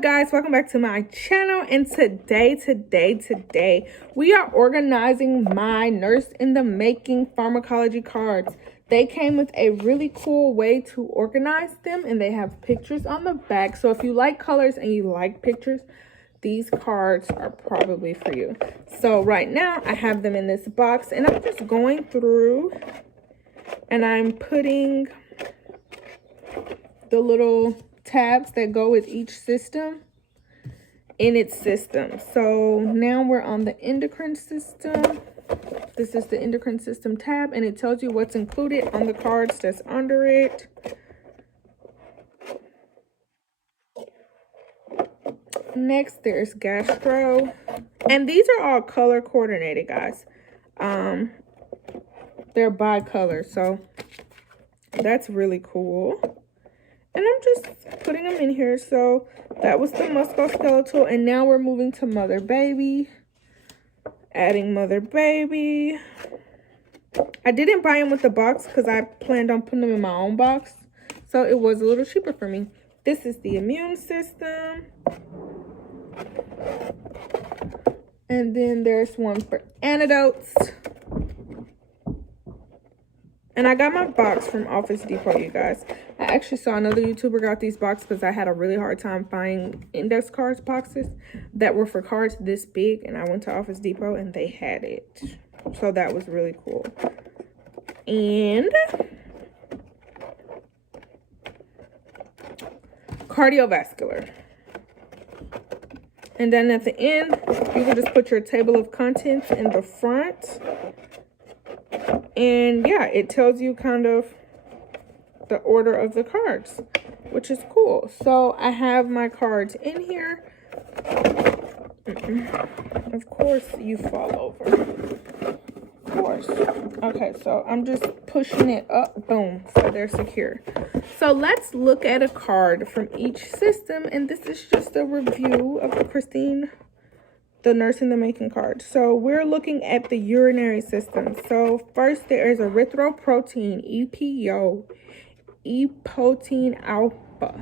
up, guys? Welcome back to my channel. And today we are organizing my nurse in the making pharmacology cards. They came with a really cool way to organize them, and they have pictures on the back. So if you like colors and you like pictures, these cards are probably for you. So right now I have them in this box, and I'm just going through and I'm putting the little tabs that go with each system in its system. So now we're on the endocrine system. This is the endocrine system tab, and it tells you what's included on the cards that's under it. Next, there's gastro, and these are all color coordinated, guys. They're by color, so that's really cool. And I'm just putting them in here. So that was the musculoskeletal, and now we're moving to mother baby. Adding mother baby. I didn't buy them with the box because I planned on putting them in my own box, so it was a little cheaper for me. This is the immune system, and then there's one for antidotes. And I got my box from Office Depot, you guys. I actually saw another YouTuber got these boxes because I had a really hard time finding index cards boxes that were for cards this big. And I went to Office Depot and they had it. So that was really cool. And cardiovascular. And then at the end, you can just put your table of contents in the front. And yeah, it tells you kind of the order of the cards, which is cool. So I have my cards in here. Of course you fall over. Of course. Okay, so I'm just pushing it up. Boom. So they're secure. So let's look at a card from each system. And this is just a review of Christine, the nurse in the making card. So we're looking at the urinary system. So first there is erythropoietin, EPO, epoetin alpha.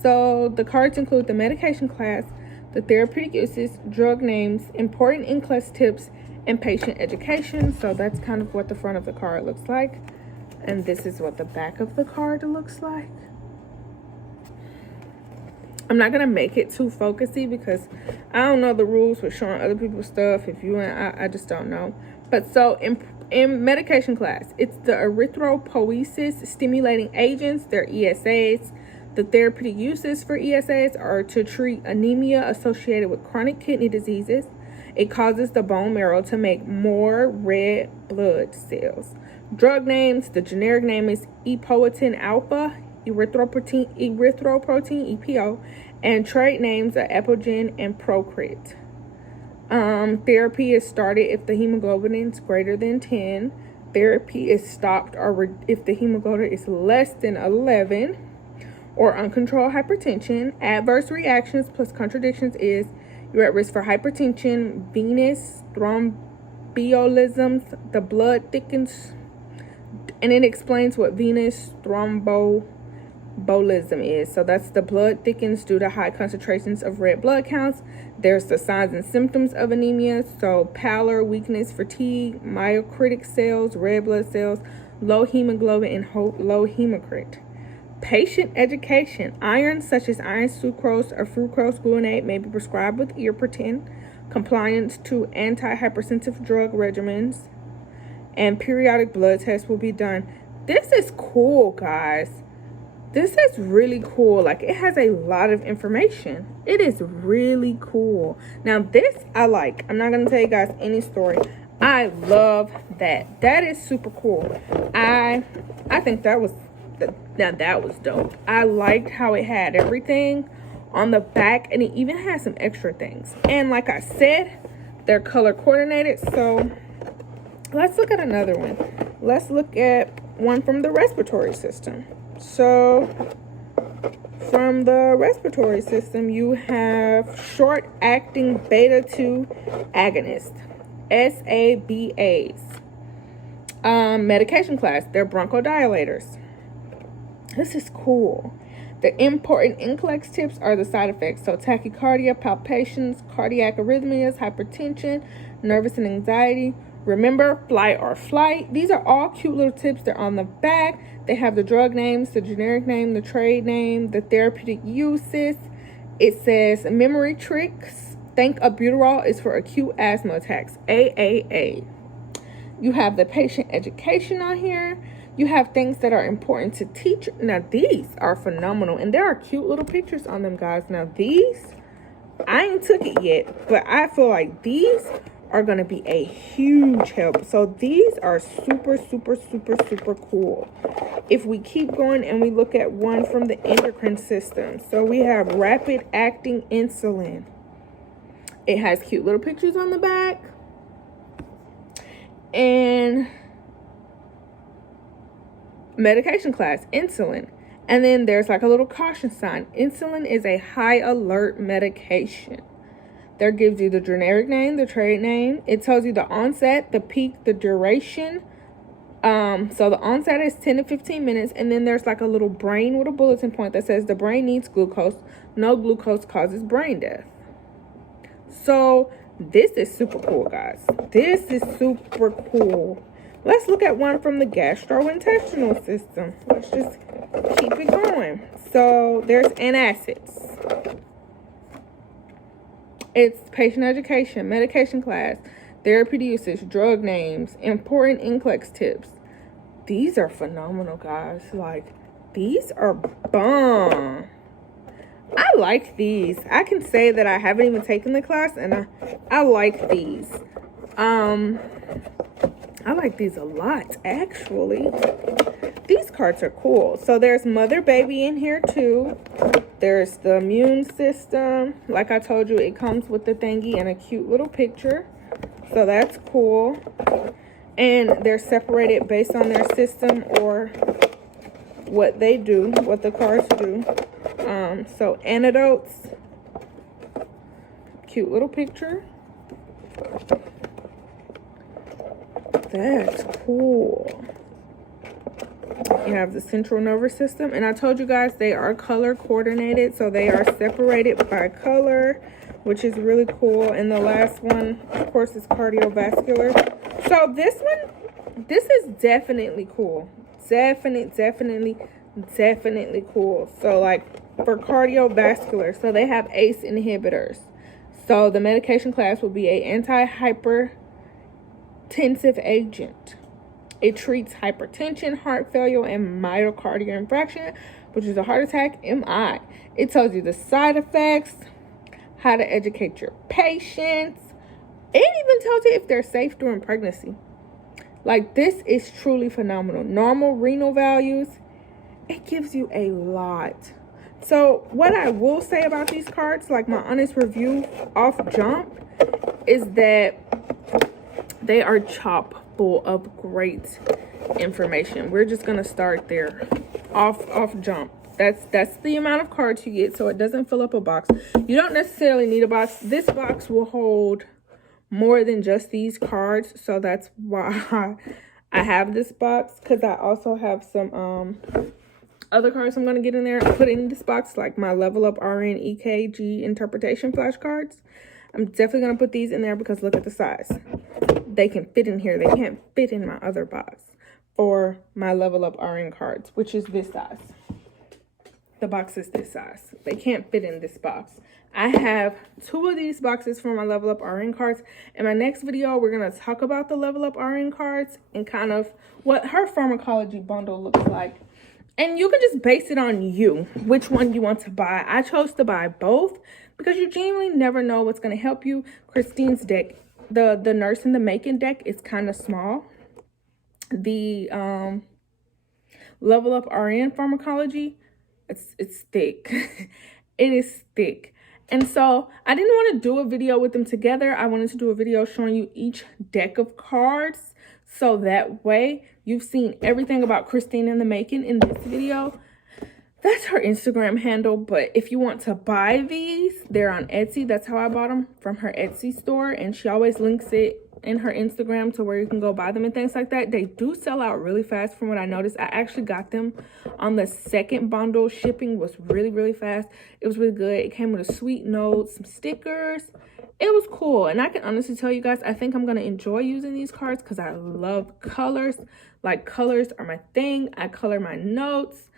So the cards include the medication class, the therapeutic uses, drug names, important in-class tips, and patient education. So that's kind of what the front of the card looks like. And this is what the back of the card looks like. I'm not gonna make it too focusy because I don't know the rules for showing other people's stuff. If you and I just don't know. But so in medication class, it's the erythropoiesis stimulating agents, they're ESAs. The therapeutic uses for ESAs are to treat anemia associated with chronic kidney diseases. It causes the bone marrow to make more red blood cells. Drug names, the generic name is epoetin alpha, erythropoietin, EPO, and trade names are Epogen and Procrit. Therapy is started if the hemoglobin is greater than 10. Therapy is stopped or if the hemoglobin is less than 11, or uncontrolled hypertension. Adverse reactions plus contradictions is you're at risk for hypertension, venous thromboembolisms, the blood thickens, and it explains what venous thromboembolism is. So that's the blood thickens due to high concentrations of red blood counts. There's the signs and symptoms of anemia. So pallor, weakness, fatigue, myocritic cells, red blood cells, low hemoglobin, and low hematocrit. Patient education. Iron such as iron sucrose or fructose gluconate may be prescribed with Irripertin. Compliance to antihypertensive drug regimens. And periodic blood tests will be done. This is cool, guys. This is really cool. Like, it has a lot of information. It is really cool. Now, this I like. I'm not going to tell you guys any story. I love that. That is super cool. I think that was dope. I liked how it had everything on the back, and it even has some extra things. And like I said, they're color coordinated. So let's look at another one. Let's look at one from the respiratory system. So from the respiratory system, you have short-acting beta-2 agonist, SABAs. Medication class, they're bronchodilators. This is cool. The important NCLEX tips are the side effects. So tachycardia, palpitations, cardiac arrhythmias, hypertension, nervous and anxiety. Remember, flight or flight. These are all cute little tips. They're on the back. They have the drug names, the generic name, the trade name, the therapeutic uses. It says memory tricks. Think albuterol is for acute asthma attacks. AAA. You have the patient education on here. You have things that are important to teach. Now, these are phenomenal. And there are cute little pictures on them, guys. Now, these, I ain't took it yet, but I feel like these are going to be a huge help. So, these are super, super, super, super cool. If we keep going and we look at one from the endocrine system. So, we have rapid acting insulin. It has cute little pictures on the back. And medication class, insulin. And then there's like a little caution sign. Insulin is a high alert medication. There gives you the generic name, the trade name. It tells you the onset, the peak, the duration. So the onset is 10 to 15 minutes. And then there's like a little brain with a bulletin point that says the brain needs glucose. No glucose causes brain death. So this is super cool, guys. This is super cool. Let's look at one from the gastrointestinal system. Let's just keep it going. So there's Antacids. It's patient education, medication class, therapeutic usage, drug names, important NCLEX tips. These are phenomenal, guys. Like, these are bomb. I like these. I can say that I haven't even taken the class, and I like these. I like these a lot, actually. These cards are cool. So there's mother baby in here too. There's the immune system. Like I told you, it comes with the thingy and a cute little picture. So that's cool. And they're separated based on their system or what they do, what the cards do. So antidotes. Cute little picture. That's cool. You have the central nervous system. And I told you guys they are color coordinated. So they are separated by color, which is really cool. And the last one, of course, is cardiovascular. So this one, this is definitely cool. Definitely cool. So like for cardiovascular, so they have ACE inhibitors. So the medication class will be a anti-hypertensive agent. It treats hypertension, heart failure, and myocardial infarction, which is a heart attack, MI. It tells you the side effects, how to educate your patients. It even tells you if they're safe during pregnancy. Like, this is truly phenomenal. Normal renal values, it gives you a lot. So what I will say about these cards, like my honest review off jump, is that they are chock full of great information. We're just gonna start there off jump. That's the amount of cards you get, so it doesn't fill up a box. You don't necessarily need a box. This box will hold more than just these cards, so that's why I have this box, because I also have some other cards I'm going to get in there and put in this box, like my Level Up RN EKG interpretation flashcards. I'm definitely going to put these in there because look at the size. They can fit in here. They can't fit in my other box for my Level Up RN cards, which is this size. The box is this size. They can't fit in this box. I have 2 of these boxes for my Level Up RN cards. In my next video, we're going to talk about the Level Up RN cards and kind of what her pharmacology bundle looks like. And you can just base it on you, which one you want to buy. I chose to buy both because you genuinely never know what's going to help you. Christine's deck, the Nurse in the Making deck, is kind of small. The Level Up RN Pharmacology, it's thick. It is thick. And so I didn't want to do a video with them together. I wanted to do a video showing you each deck of cards. So that way you've seen everything about Christine in the Making in this video. That's her Instagram handle. But if you want to buy these, they're on Etsy. That's how I bought them, from her Etsy store. And she always links it in her Instagram to where you can go buy them and things like that. They do sell out really fast from what I noticed. I actually got them on the second bundle. Shipping was really, really fast. It was really good. It came with a sweet note, some stickers. It was cool. And I can honestly tell you guys, I think I'm going to enjoy using these cards because I love colors. Like, colors are my thing. I color my notes.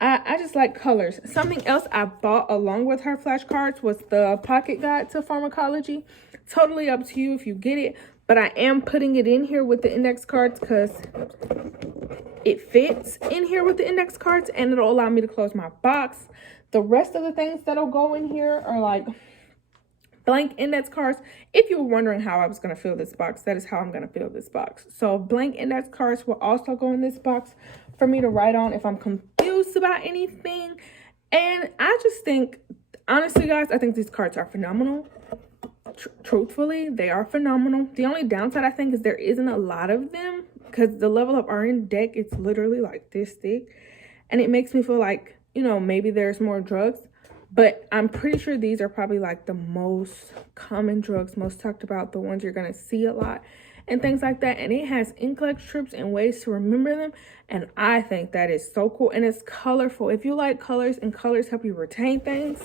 I just like colors. Something else I bought along with her flashcards was the pocket guide to pharmacology. Totally up to you if you get it, but I am putting it in here with the index cards because it fits in here with the index cards and it'll allow me to close my box. The rest of the things that'll go in here are like blank index cards. If you were wondering how I was going to fill this box, that is how I'm going to fill this box. So blank index cards will also go in this box for me to write on if I'm confused about anything. And I just think, honestly guys, I think these cards are phenomenal. Truthfully, they are phenomenal. The only downside I think is there isn't a lot of them because the Level Up RN deck, it's literally like this thick. And it makes me feel like, you know, maybe there's more drugs. But I'm pretty sure these are probably like the most common drugs, most talked about, the ones you're going to see a lot and things like that. And it has NCLEX strips and ways to remember them. And I think that is so cool. And it's colorful. If you like colors and colors help you retain things,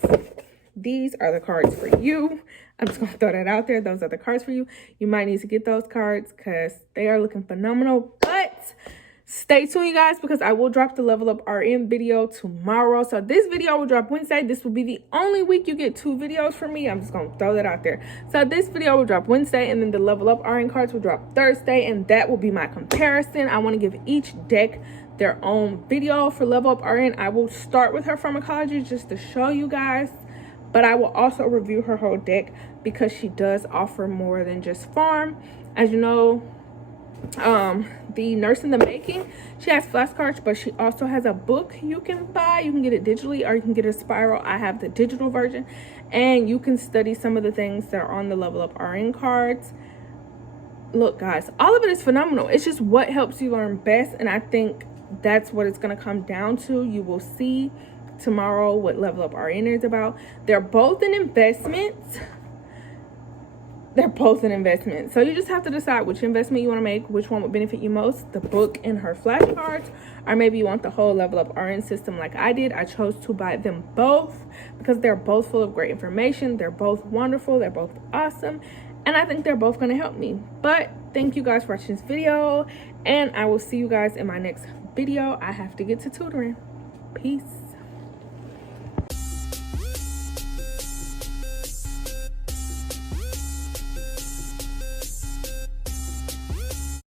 these are the cards for you. I'm just going to throw that out there. Those are the cards for you. You might need to get those cards because they are looking phenomenal. But stay tuned, you guys, because I will drop the Level Up RN video tomorrow. So this video will drop Wednesday. This will be the only week you get 2 videos from me. I'm just going to throw that out there. So this video will drop Wednesday, and then the Level Up RN cards will drop Thursday, and that will be my comparison. I want to give each deck their own video for Level Up RN. I will start with her pharmacology just to show you guys, but I will also review her whole deck because she does offer more than just pharm. As you know, the Nurse in the Making, she has flashcards, but she also has a book you can buy. You can get it digitally or you can get a spiral. I have the digital version, and you can study some of the things that are on the Level Up RN cards. Look guys, all of it is phenomenal. It's just what helps you learn best, and I think that's what it's going to come down to. You will see tomorrow what Level Up RN is about. They're both an investment. They're both an investment. So you just have to decide which investment you want to make, which one would benefit you most, the book and her flashcards, or maybe you want the whole Level Up RN system like I did. I chose to buy them both because they're both full of great information. They're both wonderful. They're both awesome. And I think they're both going to help me. But thank you guys for watching this video, and I will see you guys in my next video. I have to get to tutoring. Peace.